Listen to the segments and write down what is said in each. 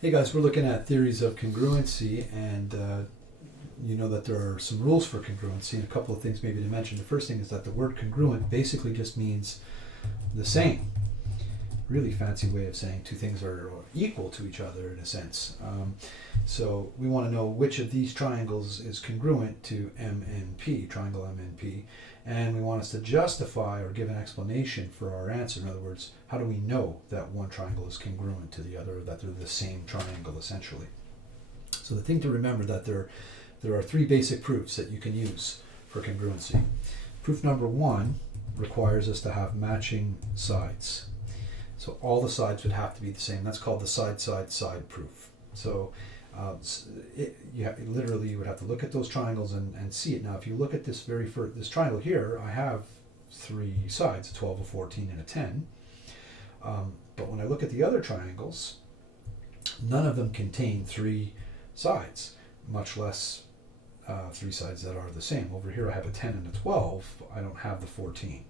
Hey guys, we're looking at theories of congruency, and you know that there are some rules for congruency, and a couple of things maybe to mention. The first thing is that the word congruent basically just means the same. Really fancy way of saying two things are equal to each other in a sense. So we want to know which of these triangles is congruent to MNP, triangle MNP, and we want us to justify or give an explanation for our answer. In other words, how do we know that one triangle is congruent to the other, that they're the same triangle essentially? So the thing to remember that there are three basic proofs that you can use for congruency. Proof number one requires us to have matching sides. So all the sides would have to be the same. That's called the side proof. So literally you would have to look at those triangles and see it. Now if you look at this this triangle here, I have three sides, a 12, a 14, and a 10. But when I look at the other triangles, none of them contain three sides, much less three sides that are the same. Over here I have a 10 and a 12, I don't have the 14.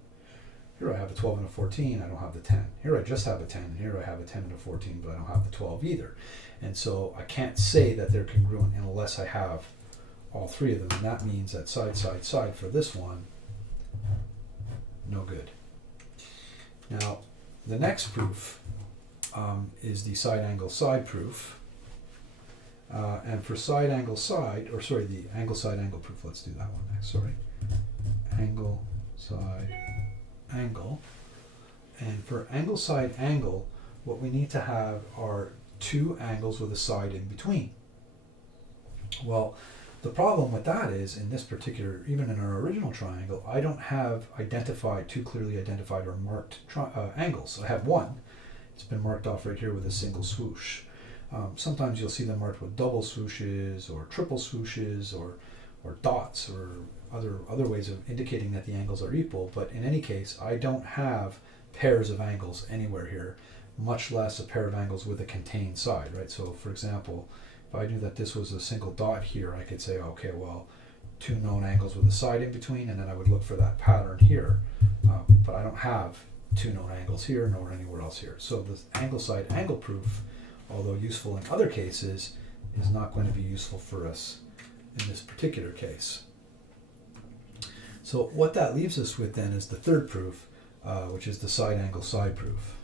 Here I have a 12 and a 14, I don't have the 10. Here I just have a 10, and here I have a 10 and a 14, but I don't have the 12 either. And so I can't say that they're congruent unless I have all three of them, and that means that side for this one, no good. Now, the next proof is the side angle side proof. And for the angle side angle proof, let's do that one next, angle side angle. And for angle side angle, what we need to have are two angles with a side in between. Well, the problem with that is, in this particular, even in our original triangle, I don't have two clearly identified or marked angles. I have one. It's been marked off right here with a single swoosh. Sometimes you'll see them marked with double swooshes or triple swooshes or dots or other ways of indicating that the angles are equal, but in any case, I don't have pairs of angles anywhere here, much less a pair of angles with a contained side, right? So for example, if I knew that this was a single dot here, I could say, okay, well, two known angles with a side in between, and then I would look for that pattern here, but I don't have two known angles here nor anywhere else here. So the angle side angle proof, although useful in other cases, is not going to be useful for us in this particular case. So what that leaves us with then is the third proof, which is the side angle side proof.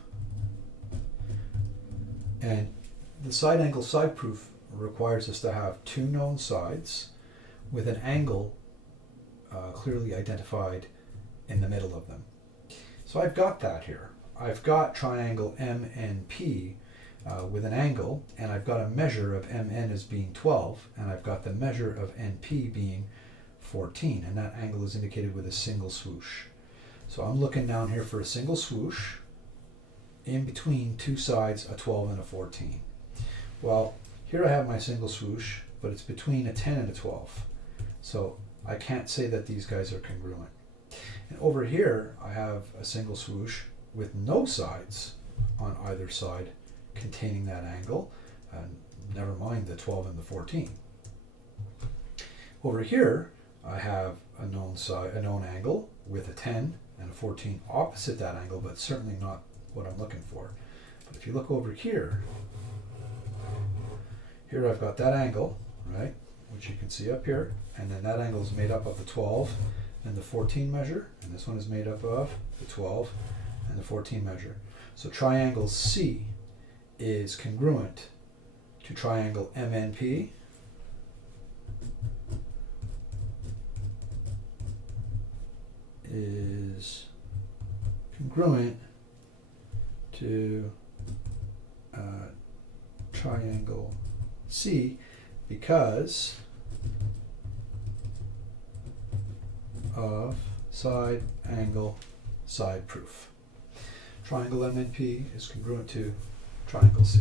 And the side angle side proof requires us to have two known sides with an angle clearly identified in the middle of them. So I've got that here. I've got triangle MNP with an angle, and I've got a measure of MN as being 12, and I've got the measure of NP being 14, and that angle is indicated with a single swoosh. So I'm looking down here for a single swoosh in between two sides, a 12 and a 14. Well, here I have my single swoosh, but it's between a 10 and a 12. So I can't say that these guys are congruent. And over here, I have a single swoosh with no sides on either side containing that angle, and never mind the 12 and the 14. Over here, I have a known angle with a 10 and a 14 opposite that angle, but certainly not what I'm looking for. But if you look over here I've got that angle, right, which you can see up here, and then that angle is made up of the 12 and the 14 measure, and this one is made up of the 12 and the 14 measure. So triangle C is congruent to triangle MNP, is congruent to triangle C because of side angle side proof. Triangle MNP is congruent to triangle C.